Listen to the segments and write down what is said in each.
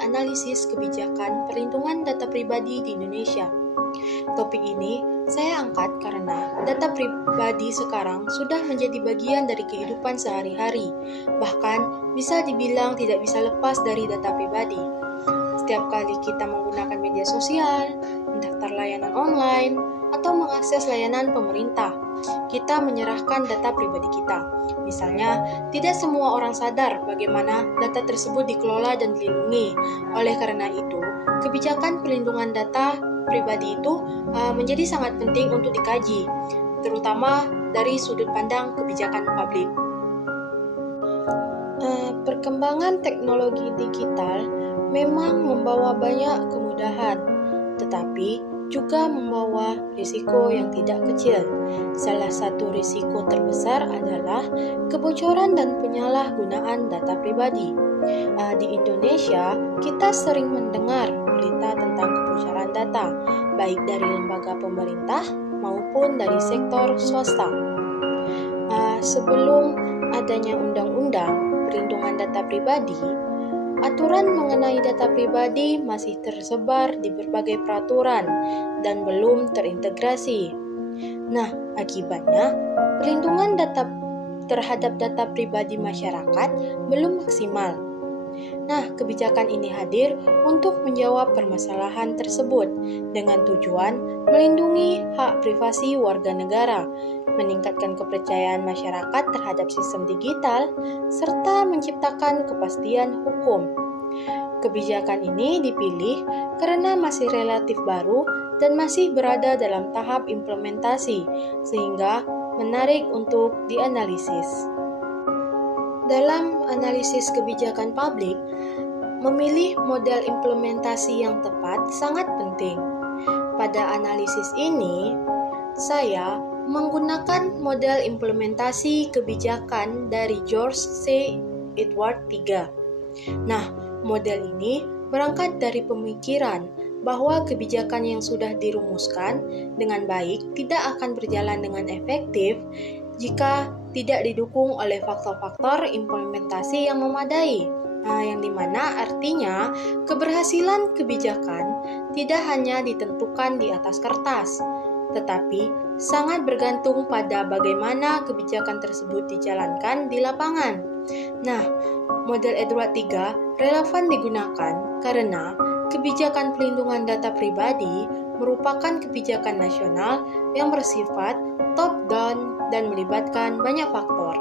analisis kebijakan perlindungan data pribadi di Indonesia. Topik ini saya angkat karena data pribadi sekarang sudah menjadi bagian dari kehidupan sehari-hari, bahkan bisa dibilang tidak bisa lepas dari data pribadi. Setiap kali kita menggunakan media sosial, mendaftar layanan online, atau mengakses layanan pemerintah, kita menyerahkan data pribadi kita. Misalnya, tidak semua orang sadar bagaimana data tersebut dikelola dan dilindungi. Oleh karena itu, kebijakan perlindungan data pribadi itu menjadi sangat penting untuk dikaji, terutama dari sudut pandang kebijakan publik. Perkembangan teknologi digital memang membawa banyak kemudahan, tetapi juga membawa risiko yang tidak kecil. Salah satu risiko terbesar adalah kebocoran dan penyalahgunaan data pribadi. Di Indonesia, kita sering mendengar berita tentang kebocoran data, baik dari lembaga pemerintah maupun dari sektor swasta. Sebelum adanya undang-undang perlindungan data pribadi, aturan mengenai data pribadi masih tersebar di berbagai peraturan dan belum terintegrasi. Nah, akibatnya perlindungan data terhadap data pribadi masyarakat belum maksimal. Nah, kebijakan ini hadir untuk menjawab permasalahan tersebut dengan tujuan melindungi hak privasi warga negara, meningkatkan kepercayaan masyarakat terhadap sistem digital, serta menciptakan kepastian hukum. Kebijakan ini dipilih karena masih relatif baru dan masih berada dalam tahap implementasi, sehingga menarik untuk dianalisis. Dalam analisis kebijakan publik, memilih model implementasi yang tepat sangat penting. Pada analisis ini, saya menggunakan model implementasi kebijakan dari George C. Edward III. Nah, model ini berangkat dari pemikiran bahwa kebijakan yang sudah dirumuskan dengan baik tidak akan berjalan dengan efektif jika tidak didukung oleh faktor-faktor implementasi yang memadai. Yang dimana artinya keberhasilan kebijakan tidak hanya ditentukan di atas kertas, tetapi sangat bergantung pada bagaimana kebijakan tersebut dijalankan di lapangan. Nah, model Edward III relevan digunakan karena kebijakan pelindungan data pribadi merupakan kebijakan nasional yang bersifat top-down dan melibatkan banyak faktor.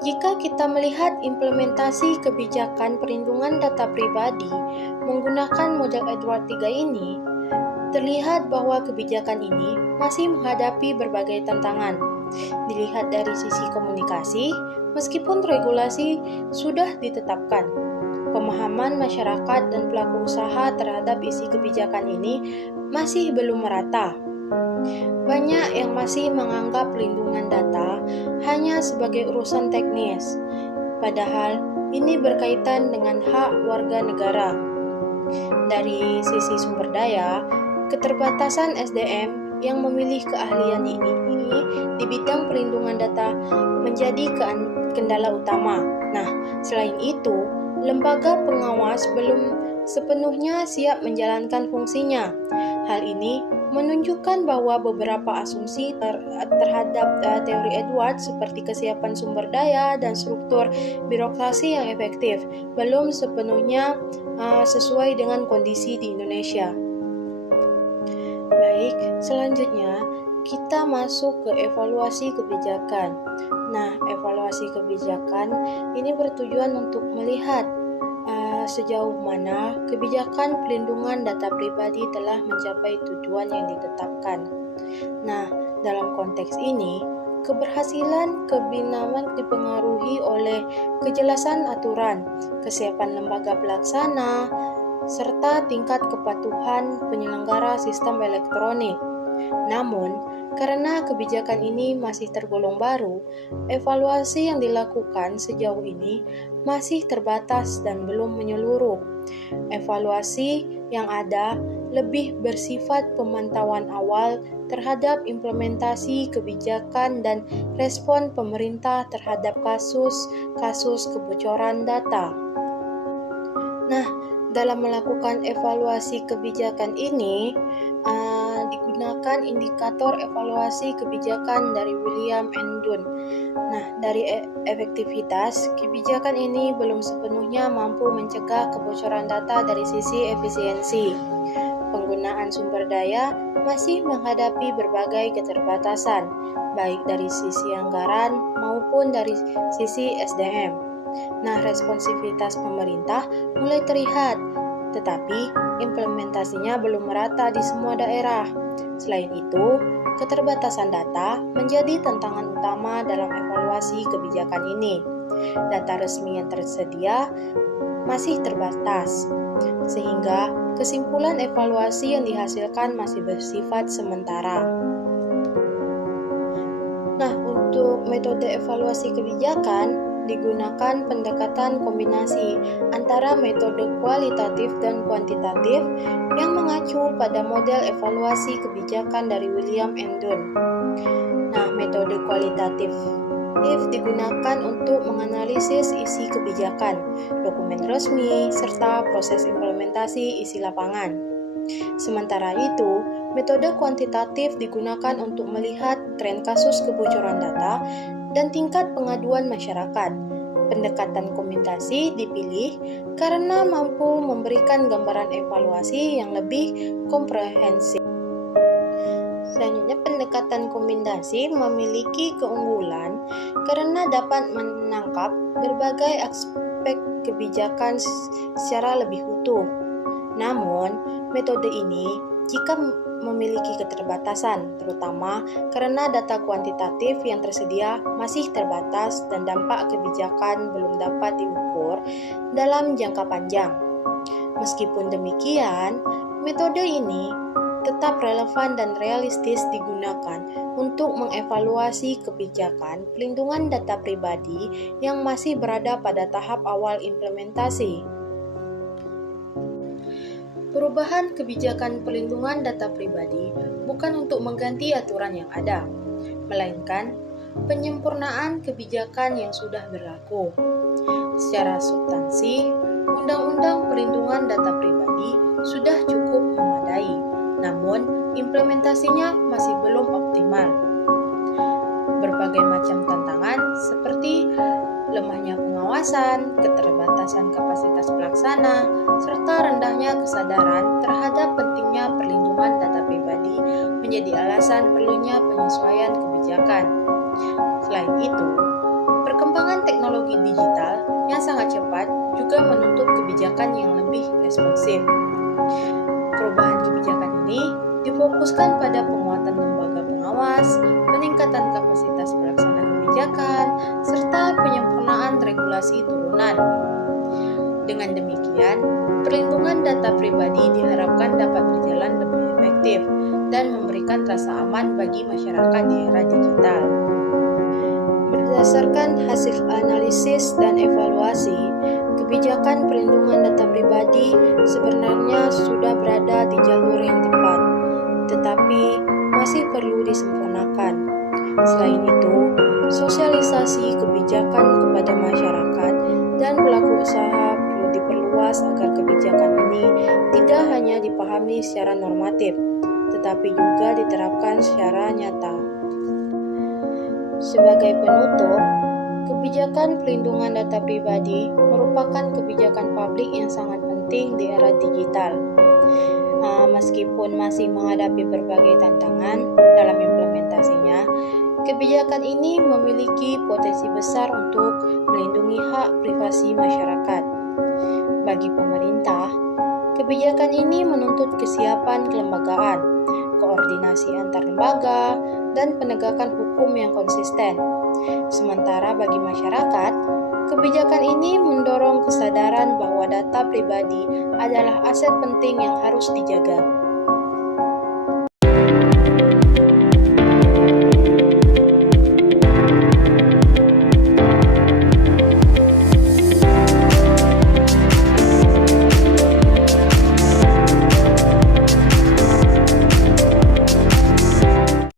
Jika kita melihat implementasi kebijakan perlindungan data pribadi menggunakan model Edward III ini, terlihat bahwa kebijakan ini masih menghadapi berbagai tantangan. Dilihat dari sisi komunikasi, meskipun regulasi sudah ditetapkan, pemahaman masyarakat dan pelaku usaha terhadap isi kebijakan ini masih belum merata. Banyak yang masih menganggap perlindungan data hanya sebagai urusan teknis, padahal ini berkaitan dengan hak warga negara. Dari sisi sumber daya, keterbatasan SDM yang memilih keahlian ini di bidang perlindungan data menjadi kendala utama. Nah, selain itu, lembaga pengawas belum sepenuhnya siap menjalankan fungsinya. Hal ini menunjukkan bahwa beberapa asumsi terhadap teori Edward seperti kesiapan sumber daya dan struktur birokrasi yang efektif belum sepenuhnya sesuai dengan kondisi di Indonesia. Baik, selanjutnya kita masuk ke evaluasi kebijakan. Nah, evaluasi kebijakan ini bertujuan untuk melihat sejauh mana kebijakan perlindungan data pribadi telah mencapai tujuan yang ditetapkan. Nah, dalam konteks ini, keberhasilan kebijakan dipengaruhi oleh kejelasan aturan, kesiapan lembaga pelaksana, serta tingkat kepatuhan penyelenggara sistem elektronik. Namun, karena kebijakan ini masih tergolong baru, evaluasi yang dilakukan sejauh ini masih terbatas dan belum menyeluruh. Evaluasi yang ada lebih bersifat pemantauan awal terhadap implementasi kebijakan dan respon pemerintah terhadap kasus-kasus kebocoran data. Nah, dalam melakukan evaluasi kebijakan ini, digunakan indikator evaluasi kebijakan dari William and Dunn. Nah, dari efektivitas, kebijakan ini belum sepenuhnya mampu mencegah kebocoran data dari sisi efisiensi. Penggunaan sumber daya masih menghadapi berbagai keterbatasan, baik dari sisi anggaran maupun dari sisi SDM. Nah, responsivitas pemerintah mulai terlihat, tetapi implementasinya belum merata di semua daerah. Selain itu, keterbatasan data menjadi tantangan utama dalam evaluasi kebijakan ini. Data resmi yang tersedia masih terbatas, sehingga kesimpulan evaluasi yang dihasilkan masih bersifat sementara. Nah, untuk metode evaluasi kebijakan, digunakan pendekatan kombinasi antara metode kualitatif dan kuantitatif yang mengacu pada model evaluasi kebijakan dari William and Dunn. Nah, metode kualitatif digunakan untuk menganalisis isi kebijakan, dokumen resmi, serta proses implementasi isi lapangan. Sementara itu, metode kuantitatif digunakan untuk melihat tren kasus kebocoran data dan tingkat pengaduan masyarakat. Pendekatan kombinasi dipilih karena mampu memberikan gambaran evaluasi yang lebih komprehensif. Selanjutnya, pendekatan kombinasi memiliki keunggulan karena dapat menangkap berbagai aspek kebijakan secara lebih utuh. Namun, metode ini jika memiliki keterbatasan, terutama karena data kuantitatif yang tersedia masih terbatas dan dampak kebijakan belum dapat diukur dalam jangka panjang. Meskipun demikian, metode ini tetap relevan dan realistis digunakan untuk mengevaluasi kebijakan pelindungan data pribadi yang masih berada pada tahap awal implementasi. Perubahan kebijakan pelindungan data pribadi bukan untuk mengganti aturan yang ada, melainkan penyempurnaan kebijakan yang sudah berlaku. Secara substansi, Undang-Undang Perlindungan Data Pribadi sudah cukup memadai, namun implementasinya masih belum optimal. Berbagai macam tantangan seperti lemahnya pengawasan, keterbatasan kapasitas pelaksana, serta rendahnya kesadaran terhadap pentingnya perlindungan data pribadi menjadi alasan perlunya penyesuaian kebijakan. Selain itu, perkembangan teknologi digital yang sangat cepat juga menuntut kebijakan yang lebih responsif. Perubahan kebijakan ini difokuskan pada penguatan lembaga pengawas, peningkatan kapasitas pelaksana kebijakan, serta penyempurnaan regulasi turunan. Dengan demikian, perlindungan data pribadi diharapkan dapat berjalan lebih efektif dan memberikan rasa aman bagi masyarakat di era digital. Berdasarkan hasil analisis dan evaluasi, kebijakan perlindungan data pribadi sebenarnya sudah berada di jalur yang tepat, tetapi masih perlu disempurnakan. Selain itu, sosialisasi kebijakan kepada masyarakat dan pelaku usaha perlu diperluas agar kebijakan ini tidak hanya dipahami secara normatif, tetapi juga diterapkan secara nyata. Sebagai penutup, kebijakan pelindungan data pribadi merupakan kebijakan publik yang sangat penting di era digital. Meskipun masih menghadapi berbagai tantangan dalam implementasinya, kebijakan ini memiliki potensi besar untuk melindungi hak privasi masyarakat. Bagi pemerintah, kebijakan ini menuntut kesiapan kelembagaan, koordinasi antar lembaga, dan penegakan hukum yang konsisten. Sementara bagi masyarakat, kebijakan ini mendorong kesadaran bahwa data pribadi adalah aset penting yang harus dijaga.